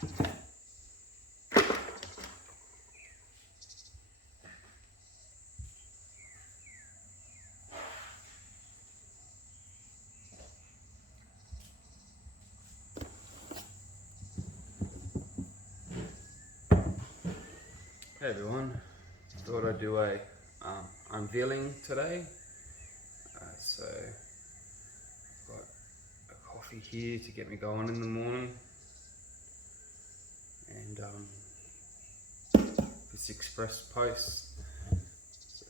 Hey everyone, thought I'd do a unveiling today. So I've got a coffee here to get me going in the morning, and this express post. So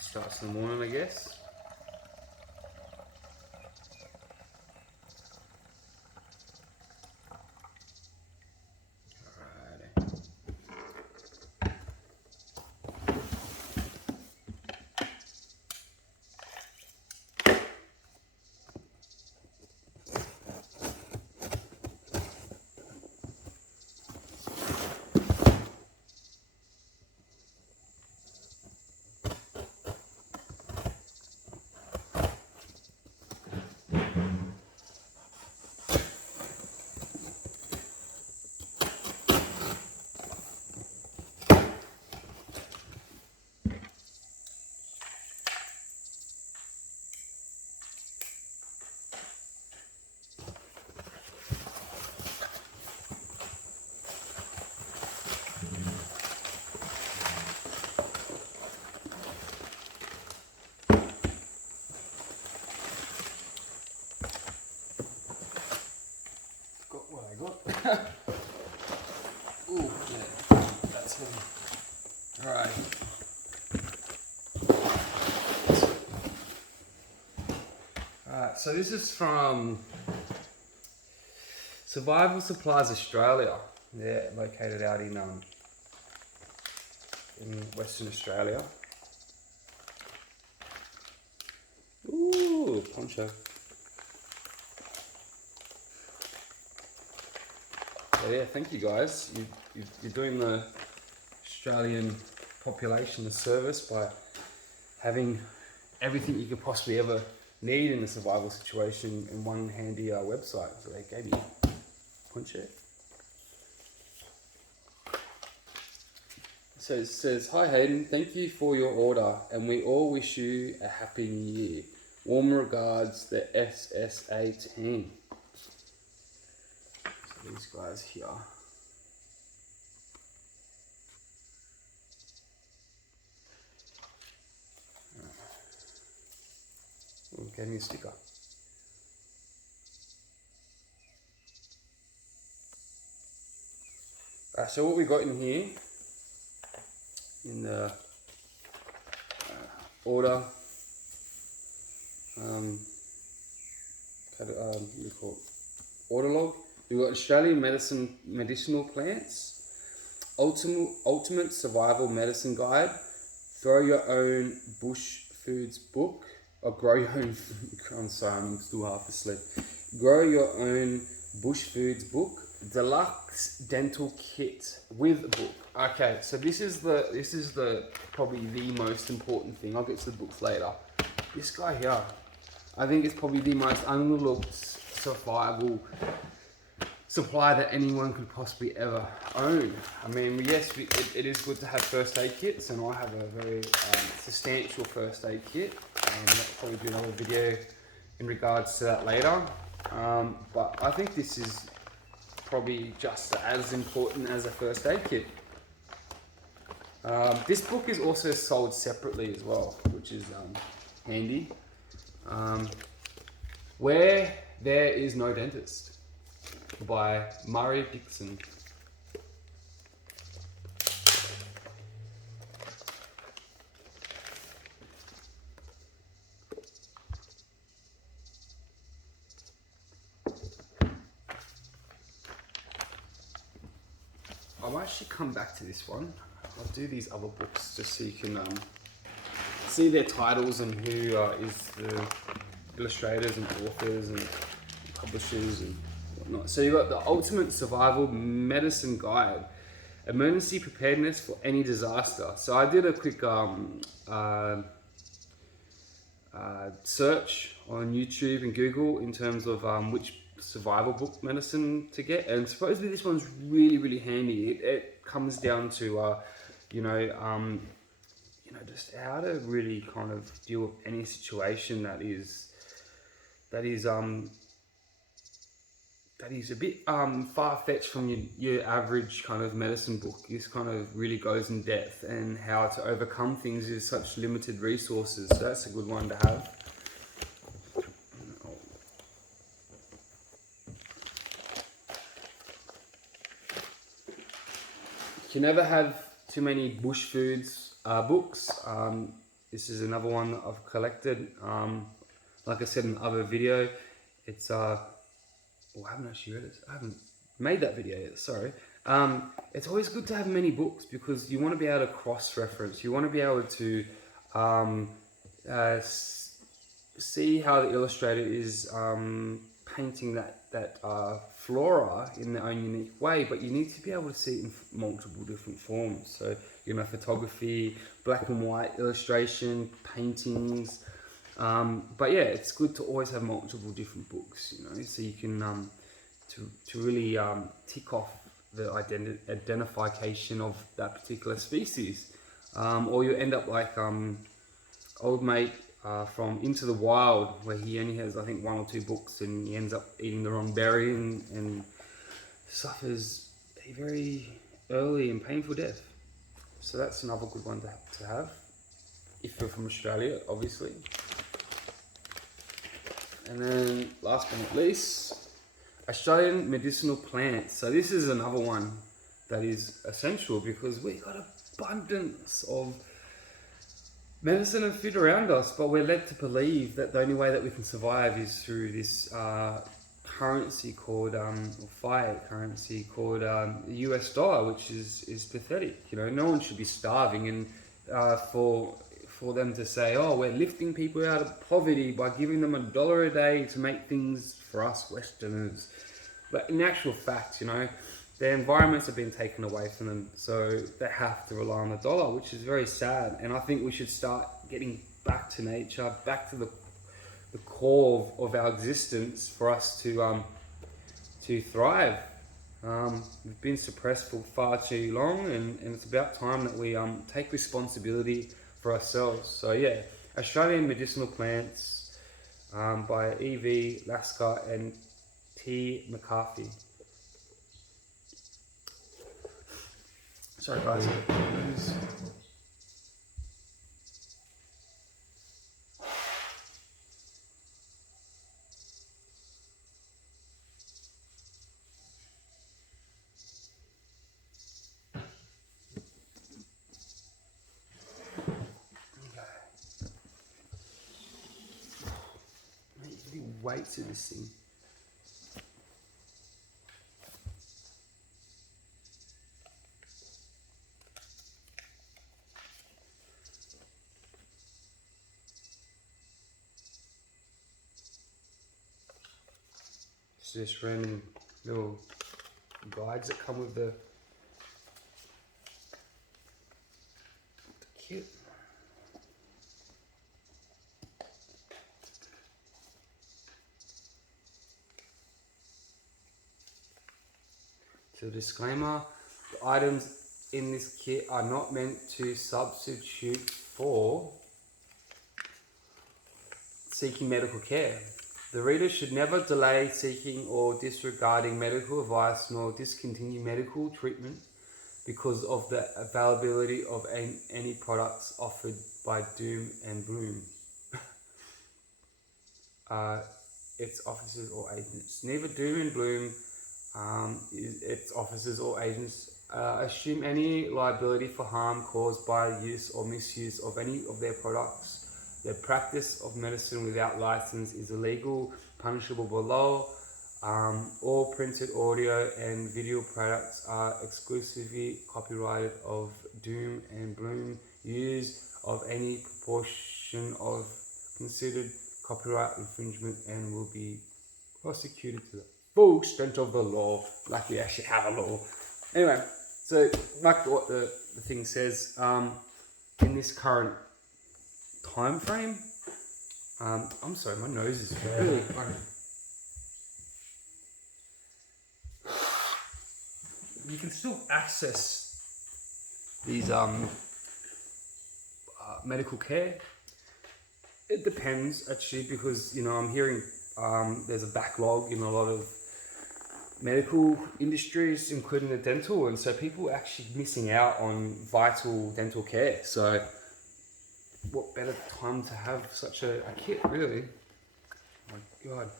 starts in the morning, I guess. Ooh, yeah, that's heavy. Alright. Alright, so this is from Survival Supplies Australia. They're located out in Western Australia. Ooh, poncho. So yeah, thank you guys. You're doing the Australian population a service by having everything you could possibly ever need in a survival situation in one handy website. So they gave you poncho. So it says, "Hi Hayden, thank you for your order, and we all wish you a happy new year. Warm regards, the SSA team." So these guys here. Oh, gave me a sticker. Alright, so what we got in here, in the order, what do you call it? Order log. We've got Australian medicinal plants, ultimate survival medicine guide, throw your own bush foods book, or grow your own. I'm sorry, I'm still half asleep. Grow your own bush foods book, deluxe dental kit with book. Okay, so this is the probably the most important thing. I'll get to the books later. This guy here, I think it's probably the most unlooked survival supply that anyone could possibly ever own. I mean, yes, it is good to have first aid kits, and I have a very substantial first aid kit. I'll probably do another video in regards to that later. But I think this is probably just as important as a first aid kit. This book is also sold separately as well, which is handy. Where There Is No Dentist, by Murray Dixon. I might actually come back to this one. I'll do these other books just so you can see their titles and who is the illustrators and authors and publishers and whatnot. So you've got the Ultimate Survival Medicine Guide, Emergency Preparedness for Any Disaster. So I did a quick search on YouTube and Google in terms of which survival book medicine to get, and supposedly this one's really, really handy. It comes down to just how to really kind of deal with any situation that is that is a bit far-fetched from your average kind of medicine book. This kind of really goes in depth and how to overcome things with such limited resources. So that's a good one to have. You can never have too many bush foods books. This is another one that I've collected. Like I said in the other video, it's I haven't actually read it. I haven't made that video yet, sorry. It's always good to have many books because you want to be able to cross-reference. You want to be able to see how the illustrator is painting that flora in their own unique way, but you need to be able to see it in multiple different forms. So, photography, black and white illustration, paintings. But yeah, it's good to always have multiple different books, so you can to really tick off the identification of that particular species, or you end up like old mate from Into the Wild, where he only has I think 1 or 2 books, and he ends up eating the wrong berry and suffers a very early and painful death. So that's another good one to have if you're from Australia, obviously. And then last but not least, Australian medicinal plants. So this is another one that is essential because we've got abundance of medicine and food around us, but we're led to believe that the only way that we can survive is through this currency called, or fiat currency called the US dollar, which is pathetic. No one should be starving, and for them to say, oh, we're lifting people out of poverty by giving them $1 a day to make things for us Westerners. But in actual fact, their environments have been taken away from them, so they have to rely on the dollar, which is very sad. And I think we should start getting back to nature, back to the core of our existence for us to thrive. We've been suppressed for far too long, and it's about time that we take responsibility for ourselves. So yeah, Australian Medicinal Plants by E.V. Lasker and T. McCarthy. Sorry guys. Weight to this thing. It's just random little guides that come with the kit. So disclaimer, the items in this kit are not meant to substitute for seeking medical care. The reader should never delay seeking or disregarding medical advice nor discontinue medical treatment because of the availability of any products offered by Doom and Bloom, its officers or agents. Neither Doom and Bloom, its officers or agents, assume any liability for harm caused by use or misuse of any of their products. The practice of medicine without license is illegal, punishable by law. All printed audio and video products are exclusively copyrighted of Doom and Bloom. Use of any proportion of considered copyright infringement and will be prosecuted to the full extent of the law. Like we actually have a law. Anyway, so like what the thing says, in this current time frame, I'm sorry, my nose is really funny. you can still access these medical care. It depends actually, because I'm hearing there's a backlog in a lot of medical industries, including the dental, and so people are actually missing out on vital dental care. So what better time to have such a kit, really? Oh my God.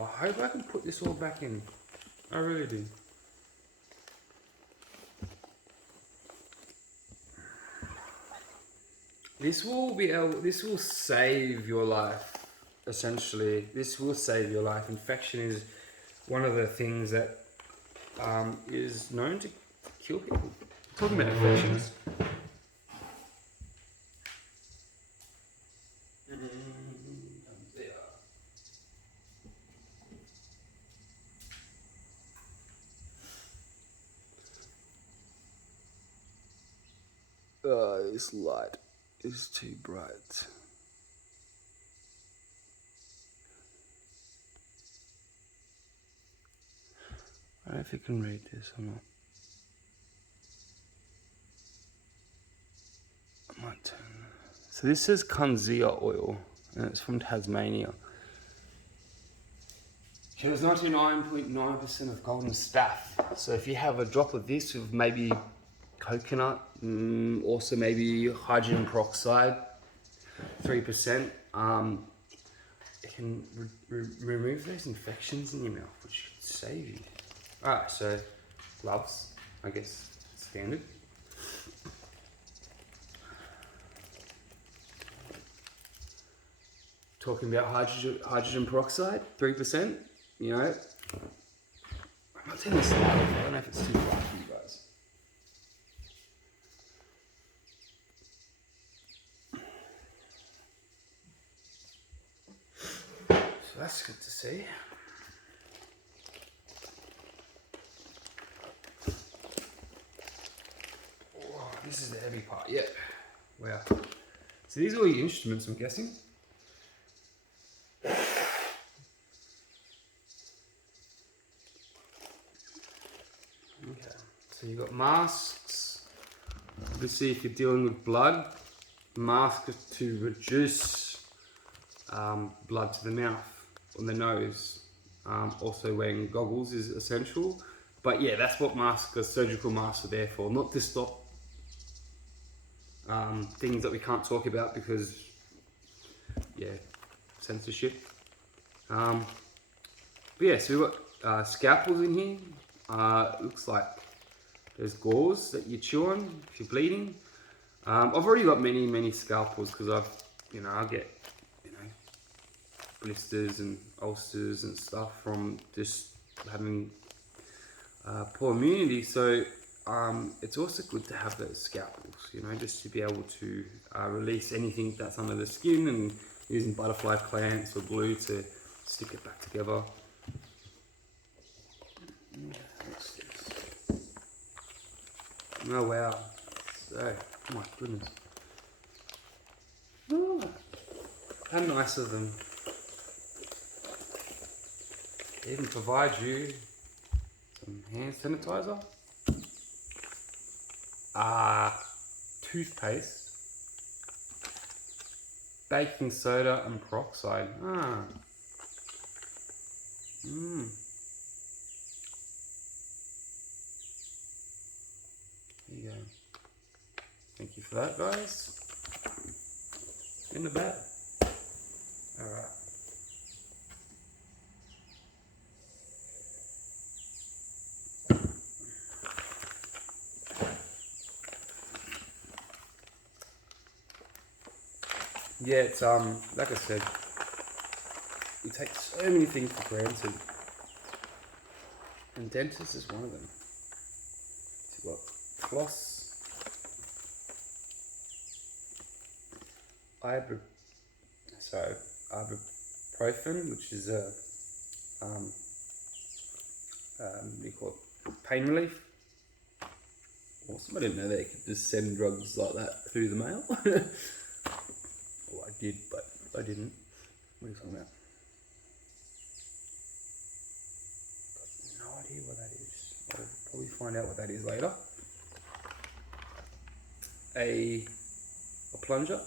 I hope I can put this all back in. I really do. This will save your life, essentially. This will save your life. Infection is one of the things that is known to kill people. Talking about infections. This light is too bright. I don't know if you can read this or not. I might turn. So this says Kunzea oil, and it's from Tasmania. There's 99.9% of golden staph. So if you have a drop of this with maybe coconut, also maybe hydrogen peroxide, 3%, it can remove those infections in your mouth, which could save you. Alright, so gloves, I guess, standard. Talking about hydrogen peroxide, 3%, you know. I'm not turning this light off, I don't know if it's too bright for you guys. So that's good to see. Oh, this is the heavy part, yeah. Wow. So these are all your instruments, I'm guessing. Okay, so you've got masks. Obviously, if you're dealing with blood, masks to reduce blood to the mouth or the nose. Also, wearing goggles is essential. But yeah, that's what masks, surgical masks, are there for. Not to stop things that we can't talk about because, yeah, censorship. But yeah, so we've got scalpels in here. It looks like there's gauze that you chew on if you're bleeding. I've already got many scalpels because I get, blisters and ulcers and stuff from just having poor immunity. So it's also good to have those scalpels, just to be able to release anything that's under the skin, and using butterfly clamps or glue to stick it back together. What's this? Oh wow. So, oh my goodness. Oh, how nice of them. They even provide you some hand sanitizer. Toothpaste, baking soda and peroxide. There you go. Thank you for that, guys. In the bag. Alright. Yeah, it's like I said, we take so many things for granted, and dentist is one of them. So we've got floss, ibuprofen, which is a what do you call it? Pain relief. Awesome. I didn't know they could just send drugs like that through the mail. Well, I did, but I didn't. What are you talking about? Got no idea what that is. find out what that is later. A plunger.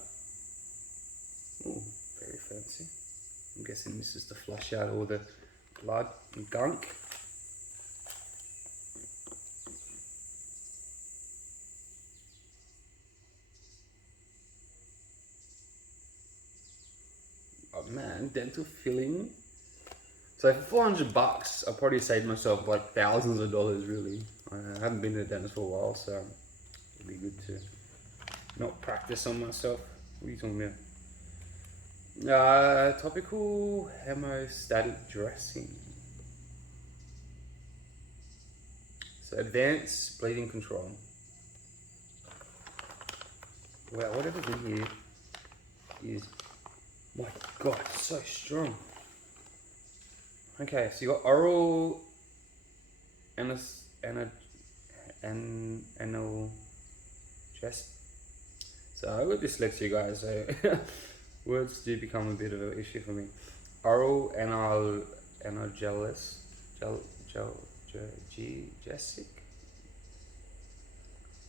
Oh, very fancy. I'm guessing this is to flush out all the blood and gunk. Oh man, dental filling. So for $400, I'll probably saved myself like thousands of dollars really. I haven't been to the dentist for a while, so it'd be good to not practice on myself. What are you talking about? Topical hemostatic dressing. So advanced bleeding control. Wow, whatever's in here is, my God, it's so strong. Okay, so you got oral analgesic. So I got dyslexia, guys, so words do become a bit of an issue for me. Oral analgesic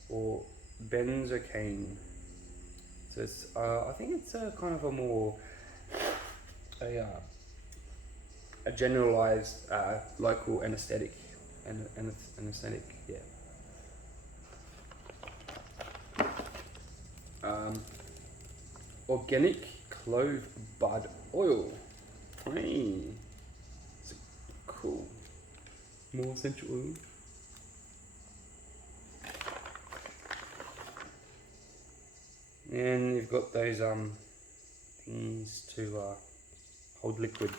or benzocaine. So it's I think it's a kind of a more a generalized local anesthetic. Anesthetic, yeah. Organic clove bud oil. Hey, it's cool. More essential oil. And you've got those things to hold liquid.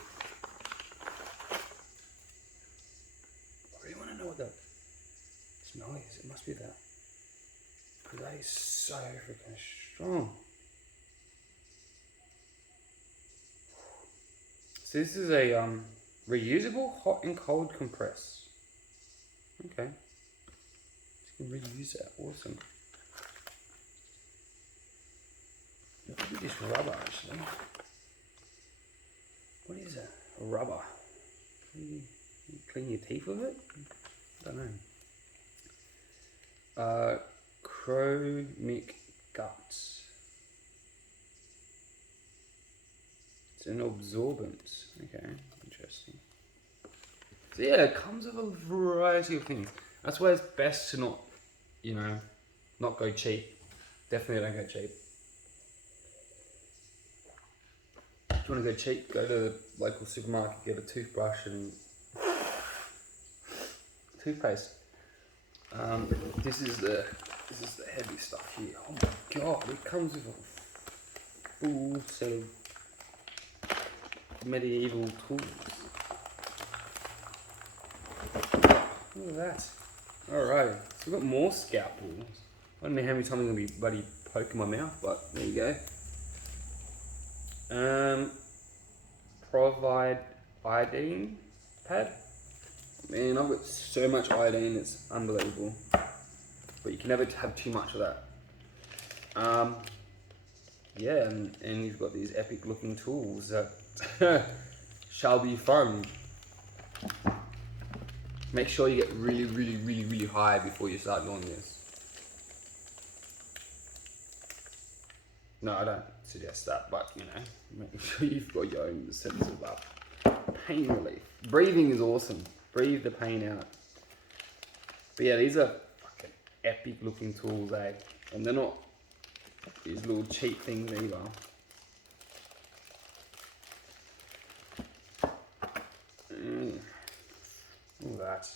I really want to know what that smell is. It must be that. Because that is so freaking strong. So this is a reusable hot and cold compress. Okay. So you can reuse that. Awesome. Look at this rubber actually. What is that? A rubber. You clean your teeth with it? I don't know. Chromic guts. It's an absorbent. Okay, interesting. So yeah, it comes with a variety of things. That's why it's best to not, not go cheap. Definitely don't go cheap. If you want to go cheap, go to the local supermarket, get a toothbrush and toothpaste. This is the heavy stuff here. Oh my God, it comes with a full set of medieval tools. Look at that. Alright, so we've got more scalpels. I don't know how many times I'm going to be bloody poking my mouth, but there you go. Provide iodine pad. Man, I've got so much iodine, it's unbelievable. But you can never have too much of that. Yeah, and you've got these epic looking tools that shall be fun. Make sure you get really high before you start doing this. No, I don't suggest that, but make sure you've got your own sense of pain relief. Breathing is awesome. Breathe the pain out. But yeah, these are fucking epic looking tools, eh? And they're not these little cheap things either. All that.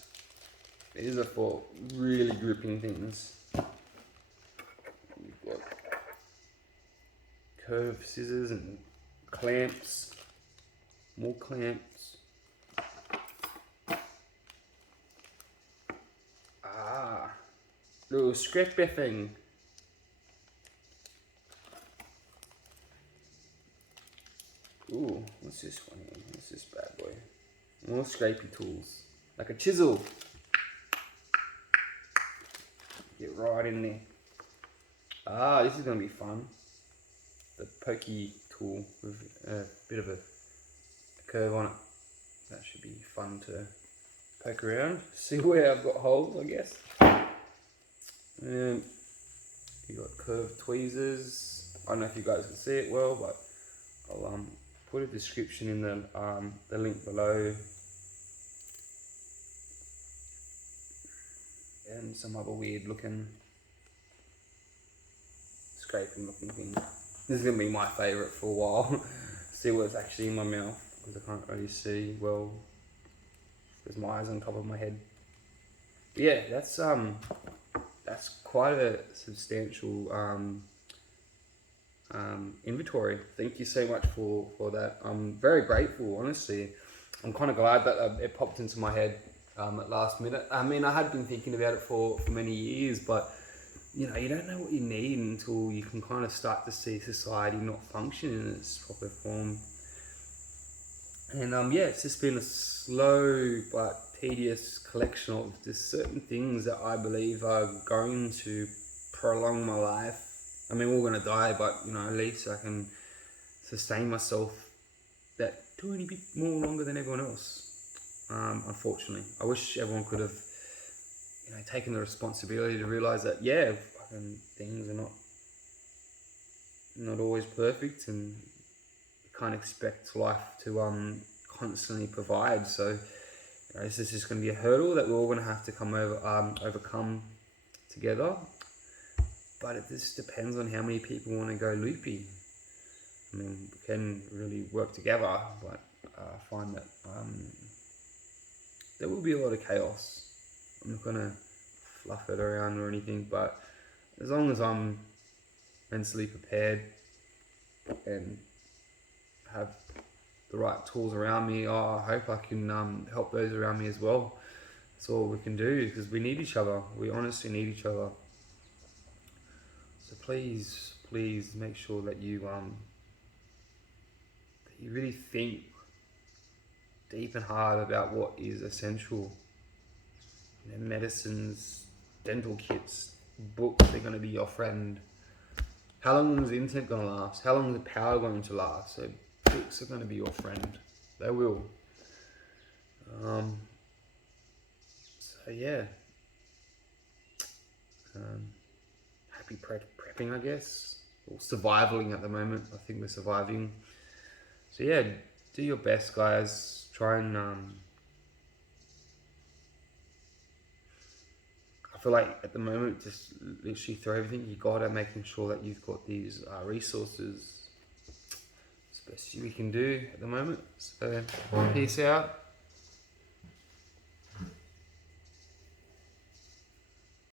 These are for really gripping things. You've got curved scissors and clamps. More clamps. Little scraper thing. Ooh, what's this one here? What's this bad boy? More scrapey tools. Like a chisel. Get right in there. This is going to be fun. The pokey tool with a bit of a curve on it. That should be fun to poke around, see where I've got holes, I guess. You got curved tweezers. I don't know if you guys can see it well, but I'll put a description in the link below. And some other weird looking, scraping looking thing. This is going to be my favourite for a while. See what's actually in my mouth, because I can't really see well. There's my eyes on top of my head. But yeah, that's quite a substantial inventory. Thank you so much for that. I'm very grateful, honestly. I'm kind of glad that it popped into my head at last minute. I mean, I had been thinking about it for many years, but you know, you don't know what you need until you can kind of start to see society not function in its proper form. And yeah, it's just been a slow but tedious collection of just certain things that I believe are going to prolong my life. I mean, we're all going to die, but you know, at least I can sustain myself that tiny bit more longer than everyone else. Unfortunately, I wish everyone could have, you know, taken the responsibility to realize that, yeah, fucking things are not always perfect, and you can't expect life to constantly provide. So, you know, this is just going to be a hurdle that we're all going to have to overcome together. But it just depends on how many people want to go loopy. I mean, we can really work together, but I find that there will be a lot of chaos. I'm not going to fluff it around or anything, but as long as I'm mentally prepared and have the right tools around me, I hope I can help those around me as well. That's all we can do, because we need each other. We honestly need each other. So please make sure that you really think deep and hard about what is essential. You know, medicines, dental kits, books are going to be your friend. How long is the internet going to last? How long is the power going to last? So books are going to be your friend. They will. So yeah. Happy prepping, I guess. Or surviving at the moment. I think we're surviving. So yeah, do your best, guys. Try and I feel like at the moment, just literally throw everything you got at making sure that you've got these resources. It's the best we can do at the moment. So peace out.